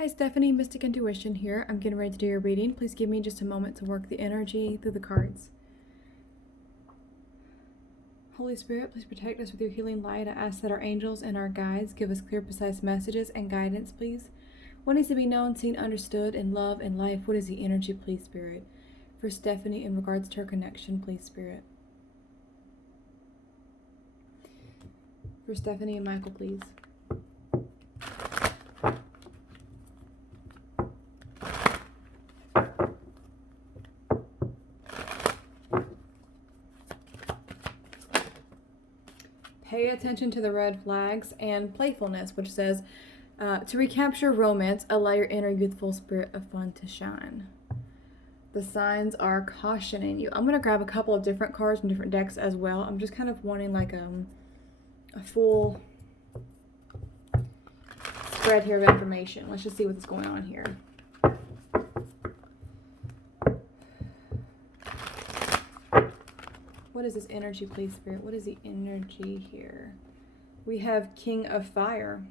Hi, Stephanie, Mystic Intuition here. I'm getting ready to do your reading. Please give me just a moment to work the energy through the cards. Holy Spirit, please protect us with your healing light. I ask that our angels and our guides give us clear, precise messages and guidance, please. What needs to be known, seen, understood, in love and life? What is the energy, please, Spirit? For Stephanie, in regards to her connection, please, Spirit. For Stephanie and Michael, please. Pay attention to the red flags and playfulness, which says, to recapture romance, allow your inner youthful spirit of fun to shine. The signs are cautioning you. I'm going to grab a couple of different cards from different decks as well. I'm just kind of wanting like a full spread here of information. Let's just see what's going on here. What is this energy, please, Spirit? What is the energy here? We have King of Fire.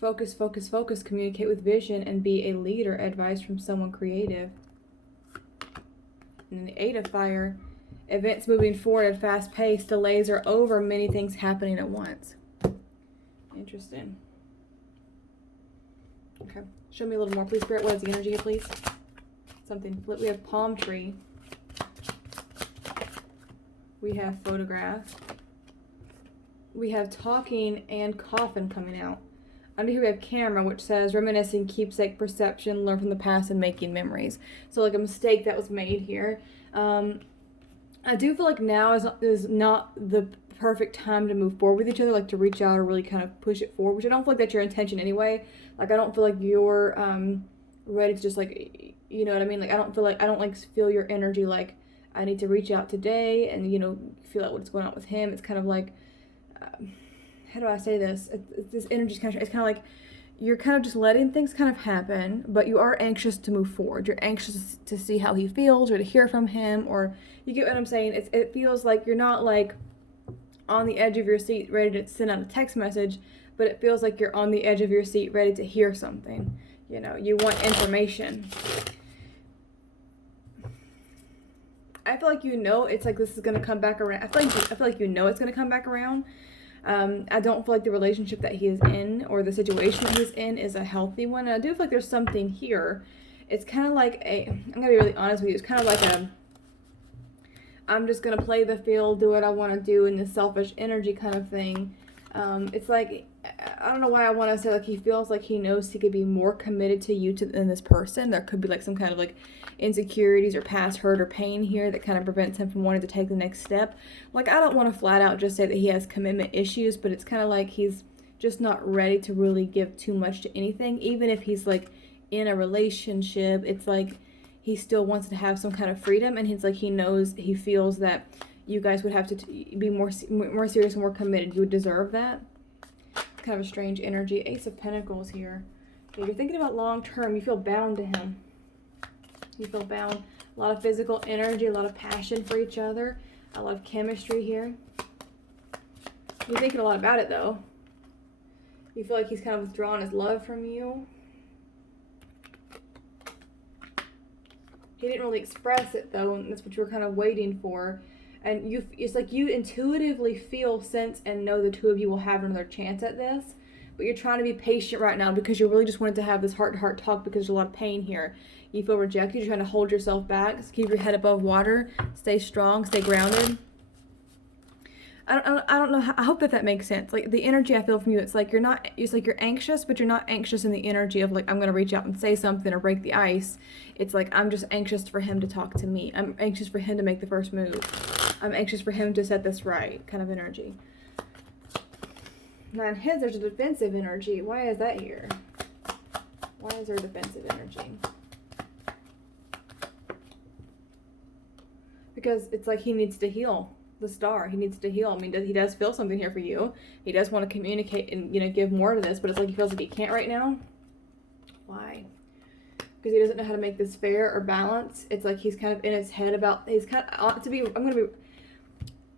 Focus, focus, focus. Communicate with vision and be a leader. Advice from someone creative. And then the Eight of Fire. Events moving forward at a fast pace. Delays are over. Many things happening at once. Interesting. Okay. Show me a little more, please, Spirit. What is the energy here, please? Something. We have Palm Tree. We have Photograph. We have Talking and Coffin coming out. Under here we have Camera, which says reminiscing, keepsake, perception, learn from the past, and making memories. So like a mistake that was made here. I do feel like now is not the perfect time to move forward with each other, like to reach out or really kind of push it forward, which I don't feel like that's your intention anyway. Like I don't feel like you're ready to just like, you know what I mean? Like I don't feel your energy like I need to reach out today and, you know, feel out what's going on with him. It's kind of like, how do I say this? This energy's kind of, it's kind of like you're kind of just letting things kind of happen, but you are anxious to move forward. You're anxious to see how he feels or to hear from him, or you get what I'm saying? It feels like you're not like on the edge of your seat ready to send out a text message, but it feels like you're on the edge of your seat ready to hear something. You know, you want information. I feel like you know it's like this is going to come back around. I feel like you know it's going to come back around. I don't feel like the relationship that he is in or the situation that he's in is a healthy one. And I do feel like there's something here. It's kind of like I'm going to be really honest with you. It's kind of like I'm just going to play the field, do what I want to do in this selfish energy kind of thing. It's like, I don't know why I want to say like he feels like he knows he could be more committed to you than this person. There could be like some kind of like insecurities or past hurt or pain here that kind of prevents him from wanting to take the next step. Like I don't want to flat out just say that he has commitment issues, but it's kind of like he's just not ready to really give too much to anything. Even if he's like in a relationship, it's like he still wants to have some kind of freedom, and he feels that you guys would have to be more serious and more committed. You would deserve that. It's kind of a strange energy. Ace of Pentacles here. If you're thinking about long term, you feel bound to him. You feel bound. A lot of physical energy, a lot of passion for each other, a lot of chemistry here. You're thinking a lot about it, though. You feel like he's kind of withdrawn his love from you. He didn't really express it, though, and that's what you were kind of waiting for. And it's like you intuitively feel, sense, and know the two of you will have another chance at this. But you're trying to be patient right now because you really just wanted to have this heart-to-heart talk because there's a lot of pain here. You feel rejected. You're trying to hold yourself back. So keep your head above water. Stay strong. Stay grounded. I don't know. I hope that makes sense. Like the energy I feel from you, it's like you're anxious, but you're not anxious in the energy of like, I'm going to reach out and say something or break the ice. It's like, I'm just anxious for him to talk to me. I'm anxious for him to make the first move. I'm anxious for him to set this right kind of energy. Now in his, there's a defensive energy. Why is that here? Why is there a defensive energy? Because it's like he needs to heal. The Star, he needs to heal. I mean, he does feel something here for you. He does want to communicate and, you know, give more to this, but it's like he feels like he can't right now. Why? Because he doesn't know how to make this fair or balance. It's like he's kind of in his head about, he's kind of,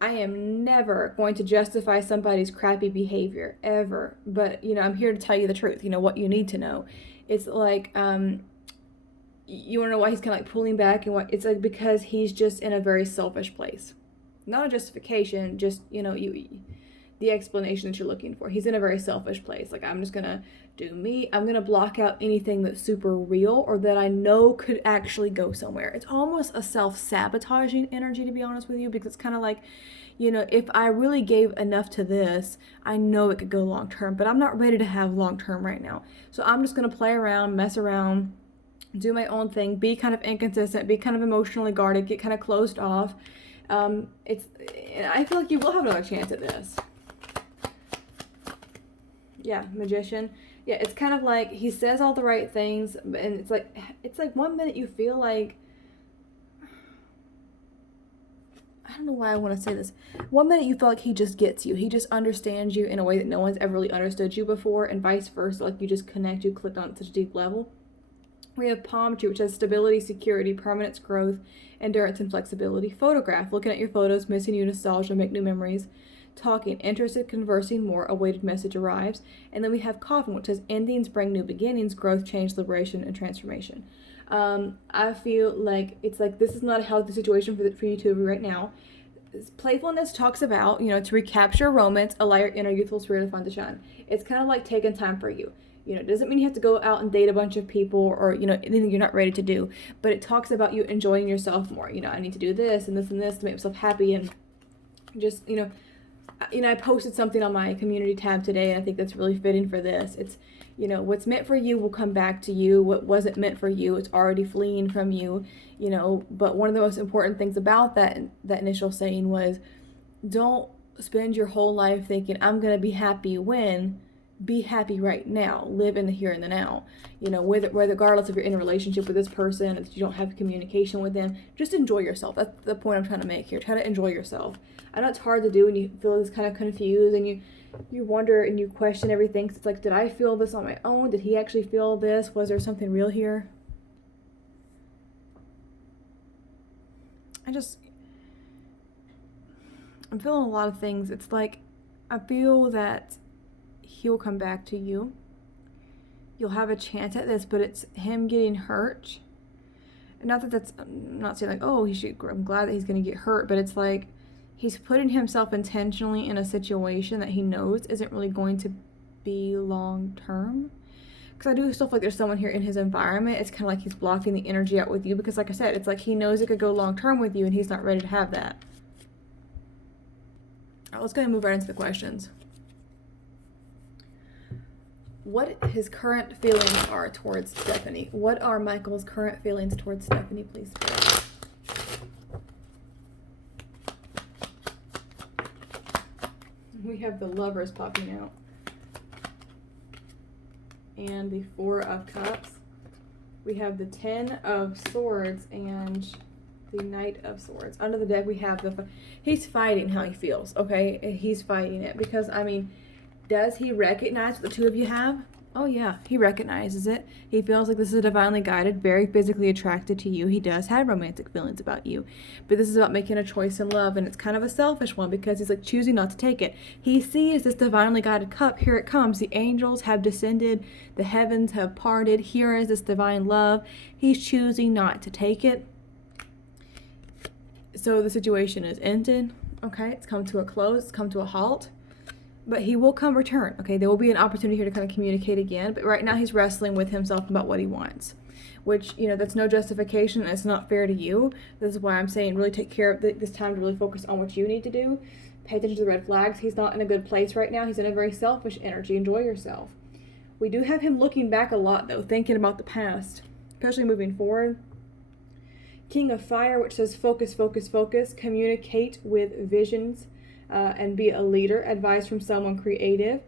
I am never going to justify somebody's crappy behavior, ever. But, I'm here to tell you the truth, what you need to know. It's like, you want to know why he's kind of like pulling back, and what it's like, because he's just in a very selfish place. Not a justification, just, the explanation that you're looking for. He's in a very selfish place. Like, I'm just going to do me. I'm going to block out anything that's super real or that I know could actually go somewhere. It's almost a self-sabotaging energy, to be honest with you, because it's kind of like, if I really gave enough to this, I know it could go long term, but I'm not ready to have long term right now. So I'm just going to play around, mess around, do my own thing, be kind of inconsistent, be kind of emotionally guarded, get kind of closed off. I feel like you will have another chance at this. Yeah, magician. Yeah, it's kind of like he says all the right things, and it's like 1 minute you feel like, I don't know why I want to say this. 1 minute you feel like he just gets you. He just understands you in a way that no one's ever really understood you before, and vice versa. Like, you just connect, you clicked on such a deep level. We have palm tree, which has stability, security, permanence, growth, endurance, and flexibility. Photograph, looking at your photos, missing you, nostalgia, make new memories. Talking, interested, conversing more, awaited message arrives. And then we have coffin, which says endings bring new beginnings, growth, change, liberation, and transformation. I feel like it's like this is not a healthy situation for you two right now. Playfulness talks about, to recapture romance, allow your inner youthful spirit to find the shine. It's kind of like taking time for you. It doesn't mean you have to go out and date a bunch of people or, anything you're not ready to do. But it talks about you enjoying yourself more. I need to do this and this and this to make myself happy, and just, I posted something on my community tab today, and I think that's really fitting for this. It's, what's meant for you will come back to you. What wasn't meant for you, it's already fleeing from you, But one of the most important things about that initial saying was, don't spend your whole life thinking, I'm going to be happy when. Be happy right now. Live in the here and the now. Whether regardless if you're in a relationship with this person, if you don't have communication with them, just enjoy yourself. That's the point I'm trying to make here. Try to enjoy yourself. I know it's hard to do when you feel this kind of confused and you wonder and you question everything. It's like, did I feel this on my own? Did he actually feel this? Was there something real here? I'm feeling a lot of things. It's like, I feel that he'll come back to you. You'll have a chance at this, but it's him getting hurt. And not that that's, I'm not saying like, oh, I'm glad that he's going to get hurt, but it's like he's putting himself intentionally in a situation that he knows isn't really going to be long term. Because I do still feel like there's someone here in his environment. It's kind of like he's blocking the energy out with you, because like I said, it's like he knows it could go long term with you and he's not ready to have that. All right, let's go ahead and move right into the questions. What his current feelings are towards Stephanie. What are Michael's current feelings towards Stephanie, please? We have the Lovers popping out. And the Four of Cups. We have the Ten of Swords and the Knight of Swords. Under the deck we have he's fighting how he feels, okay? He's fighting it because, does he recognize what the two of you have? Oh yeah, he recognizes it. He feels like this is divinely guided, very physically attracted to you. He does have romantic feelings about you. But this is about making a choice in love, and it's kind of a selfish one because he's like choosing not to take it. He sees this divinely guided cup. Here it comes. The angels have descended. The heavens have parted. Here is this divine love. He's choosing not to take it. So the situation is ended. Okay, it's come to a close. It's come to a halt. But he will return, okay? There will be an opportunity here to kind of communicate again. But right now he's wrestling with himself about what he wants. Which, that's no justification, and it's not fair to you. This is why I'm saying really take care of this time to really focus on what you need to do. Pay attention to the red flags. He's not in a good place right now. He's in a very selfish energy. Enjoy yourself. We do have him looking back a lot, though, thinking about the past, especially moving forward. King of Fire, which says focus, focus, focus. Communicate with visions. And be a leader, advice from someone creative.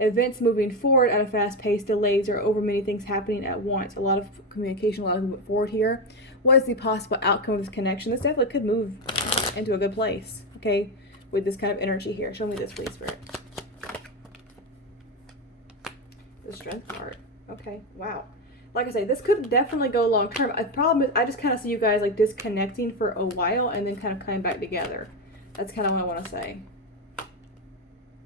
Events moving forward at a fast pace, delays or over many things happening at once. A lot of communication, a lot of movement forward here. What is the possible outcome of this connection? This definitely could move into a good place, okay, with this kind of energy here. Show me this, please, Spirit. The Strength card. Okay, wow. Like I say, this could definitely go long term. The problem is I just kind of see you guys like disconnecting for a while and then kind of coming back together. That's kind of what I want to say.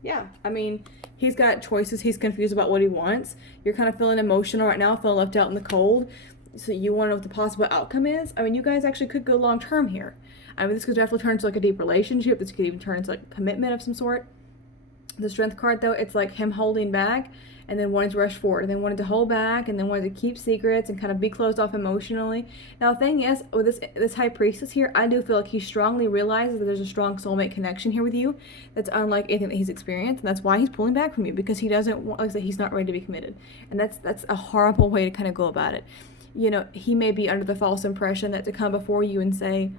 Yeah, I mean, he's got choices. He's confused about what he wants. You're kind of feeling emotional right now, feeling left out in the cold. So you want to know what the possible outcome is. I mean, you guys actually could go long term here. I mean, this could definitely turn into like a deep relationship. This could even turn into like a commitment of some sort. The Strength card, though, it's like him holding back and then wanting to rush forward, and then wanting to hold back, and then wanting to keep secrets and kind of be closed off emotionally. Now, the thing is, with this High Priestess here, I do feel like he strongly realizes that there's a strong soulmate connection here with you that's unlike anything that he's experienced, and that's why he's pulling back from you, because he doesn't want, like I said, he's not ready to be committed. And that's a horrible way to kind of go about it. You know, he may be under the false impression that to come before you and say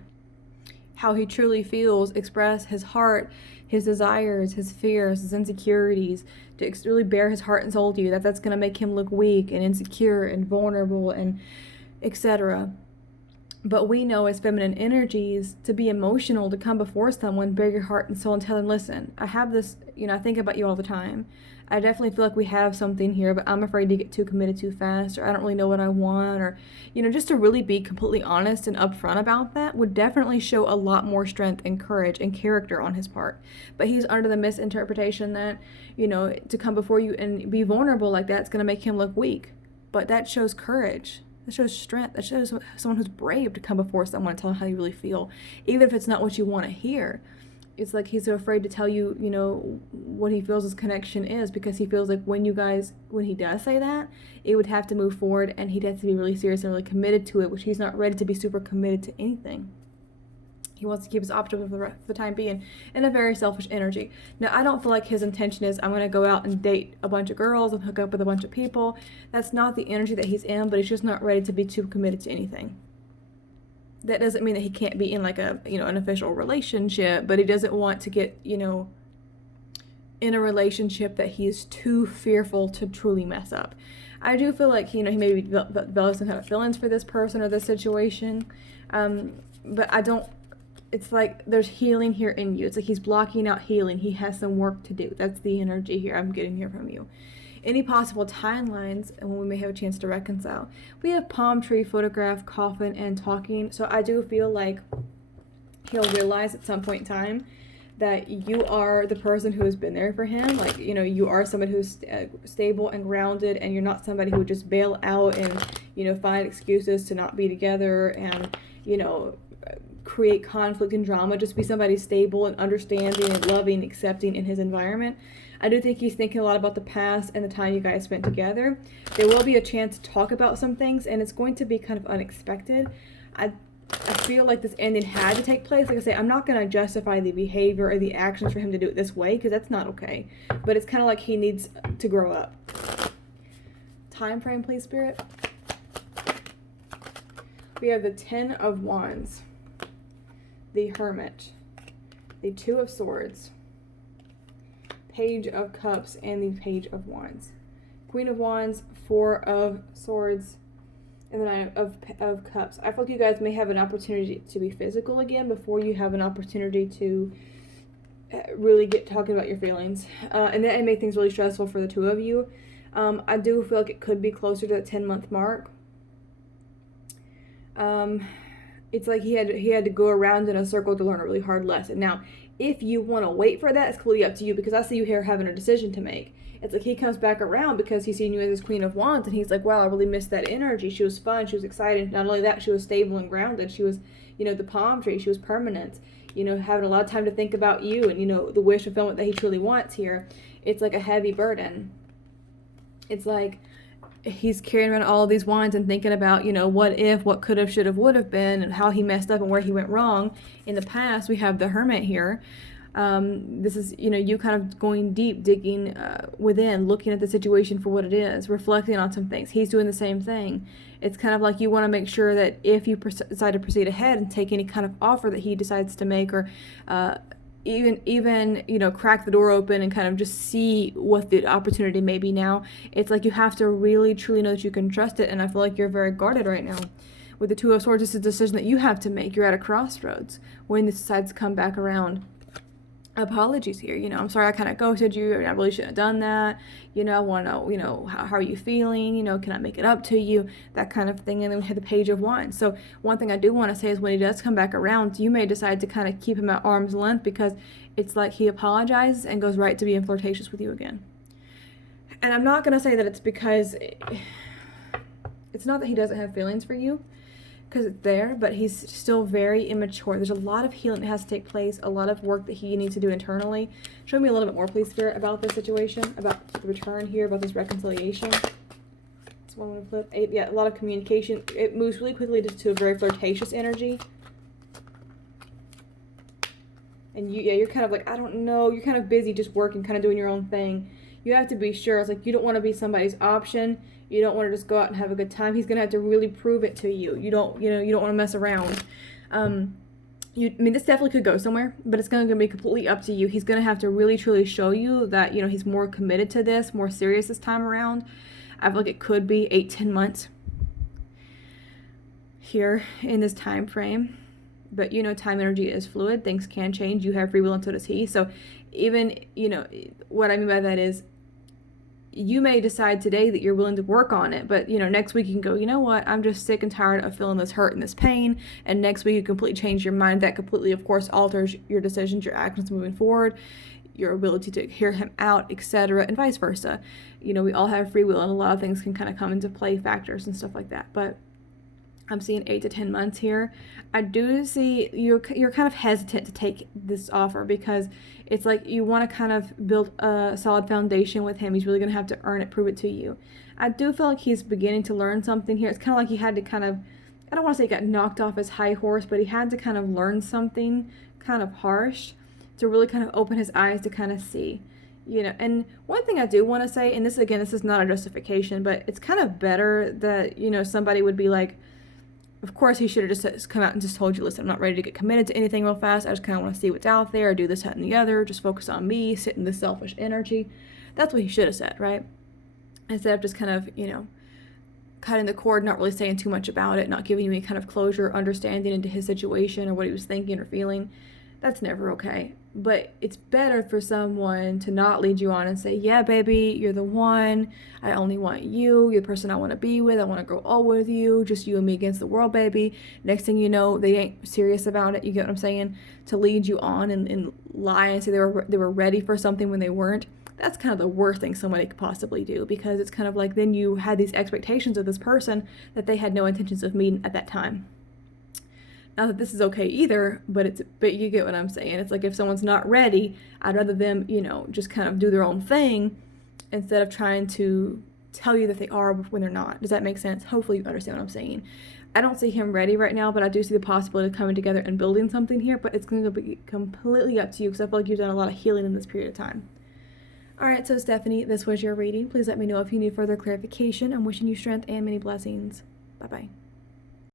how he truly feels, express his heart, his desires, his fears, his insecurities, to really bare his heart and soul to you, that's going to make him look weak and insecure and vulnerable and etc. But we know as feminine energies to be emotional, to come before someone, bare your heart and soul and tell them, listen, I have this, I think about you all the time. I definitely feel like we have something here, but I'm afraid to get too committed too fast, or I don't really know what I want, or, just to really be completely honest and upfront about that would definitely show a lot more strength and courage and character on his part. But he's under the misinterpretation that, to come before you and be vulnerable like that's going to make him look weak. But that shows courage. That shows strength. That shows someone who's brave to come before someone and tell them how you really feel, even if it's not what you want to hear. It's like he's so afraid to tell you, what he feels his connection is, because he feels like when he does say that, it would have to move forward and he'd have to be really serious and really committed to it, which he's not ready to be super committed to anything. He wants to keep his optimism for the time being in a very selfish energy. Now, I don't feel like his intention is, I'm going to go out and date a bunch of girls and hook up with a bunch of people. That's not the energy that he's in, but he's just not ready to be too committed to anything. That doesn't mean that he can't be in like a, an official relationship, but he doesn't want to get, in a relationship that he is too fearful to truly mess up. I do feel like, he maybe develops some kind of feelings for this person or this situation, but it's like there's healing here in you. It's like he's blocking out healing. He has some work to do. That's the energy here I'm getting here from you. Any possible timelines and when we may have a chance to reconcile. We have palm tree, photograph, coffin, and talking. So I do feel like he'll realize at some point in time that you are the person who has been there for him. Like, you are somebody who's stable and grounded, and you're not somebody who would just bail out and, find excuses to not be together and, create conflict and drama. Just be somebody stable and understanding and loving, accepting in his environment. I do think he's thinking a lot about the past and the time you guys spent together. There will be a chance to talk about some things, and it's going to be kind of unexpected. I feel like this ending had to take place. Like I say, I'm not going to justify the behavior or the actions for him to do it this way, because that's not okay. But it's kind of like he needs to grow up. Time frame, please, Spirit. We have the 10 of Wands, the Hermit, the 2 of Swords, Page of Cups, and the Page of Wands. Queen of Wands, 4 of Swords, and the 9 of Cups. I feel like you guys may have an opportunity to be physical again before you have an opportunity to really get talking about your feelings. And that may make things really stressful for the two of you. I do feel like it could be closer to that 10-month mark. It's like he had to go around in a circle to learn a really hard lesson. Now, if you want to wait for that, it's completely up to you, because I see you here having a decision to make. It's like he comes back around because he's seen you as his Queen of Wands, and he's like, wow, I really missed that energy. She was fun. She was excited. Not only that, she was stable and grounded. She was, the palm tree. She was permanent. Having a lot of time to think about you and, the wish fulfillment that he truly wants here. It's like a heavy burden. It's like he's carrying around all of these wands and thinking about, what if, what could have, should have, would have been, and how he messed up and where he went wrong. In the past, we have the Hermit here. This is, you kind of going deep, digging within, looking at the situation for what it is, reflecting on some things. He's doing the same thing. It's kind of like you want to make sure that if you decide to proceed ahead and take any kind of offer that he decides to make, or even crack the door open and kind of just see what the opportunity may be now, it's like you have to really truly know that you can trust it. And I feel like you're very guarded right now. With the 2 of Swords, it's a decision that you have to make. You're at a crossroads when this decides to come back around. apologies here. I'm sorry I kind of ghosted you. I really shouldn't have done that. I want to know, how are you feeling? Can I make it up to you? That kind of thing. And then we have the Page of Wands. So one thing I do want to say is when he does come back around, you may decide to kind of keep him at arm's length because it's like he apologizes and goes right to being flirtatious with you again. And I'm not going to say that it's because it's not that he doesn't have feelings for you, because it's there, but he's still very immature. There's a lot of healing that has to take place, a lot of work that he needs to do internally. Show me a little bit more, please, Spirit, about this situation, about the return here, about this reconciliation. That's one I'm going to flip. Yeah, a lot of communication. It moves really quickly to a very flirtatious energy. And you're kind of like, I don't know, you're kind of busy just working, kind of doing your own thing. You have to be sure. It's like you don't want to be somebody's option. You don't want to just go out and have a good time. He's gonna have to really prove it to you. You don't want to mess around. This definitely could go somewhere, but it's gonna be completely up to you. He's gonna have to really truly show you that he's more committed to this, more serious this time around. I feel like it could be 8-10 months here in this time frame. But time energy is fluid. Things can change. You have free will, and so does he. So even what I mean by that is, you may decide today that you're willing to work on it, but next week you can go, you know what, I'm just sick and tired of feeling this hurt and this pain, and next week you completely change your mind. That completely, of course, alters your decisions, your actions moving forward, your ability to hear him out, etc., and vice versa. We all have free will, and a lot of things can kind of come into play, factors and stuff like that. But I'm seeing 8 to 10 months here. I do see you're kind of hesitant to take this offer because it's like you want to kind of build a solid foundation with him. He's really going to have to earn it, prove it to you. I do feel like he's beginning to learn something here. It's kind of like he had to kind of, I don't want to say he got knocked off his high horse, but he had to kind of learn something kind of harsh to really kind of open his eyes to kind of see. And one thing I do want to say, and this is not a justification, but it's kind of better that, somebody would be like, of course, he should have just come out and just told you, listen, I'm not ready to get committed to anything real fast. I just kind of want to see what's out there, do this, that, and the other, just focus on me, sit in this selfish energy. That's what he should have said, right? Instead of just kind of, cutting the cord, not really saying too much about it, not giving you any kind of closure, understanding into his situation or what he was thinking or feeling. That's never okay. But it's better for someone to not lead you on and say, yeah, baby, you're the one. I only want you. You're the person I want to be with. I want to grow old with you. Just you and me against the world, baby. Next thing you know, they ain't serious about it. You get what I'm saying? To lead you on and lie and say they were ready for something when they weren't. That's kind of the worst thing somebody could possibly do, because it's kind of like then you had these expectations of this person that they had no intentions of meeting at that time. Not that this is okay either, but you get what I'm saying. It's like if someone's not ready, I'd rather them, just kind of do their own thing instead of trying to tell you that they are when they're not. Does that make sense? Hopefully you understand what I'm saying. I don't see him ready right now, but I do see the possibility of coming together and building something here, but it's going to be completely up to you because I feel like you've done a lot of healing in this period of time. All right, so Stephanie, this was your reading. Please let me know if you need further clarification. I'm wishing you strength and many blessings. Bye-bye.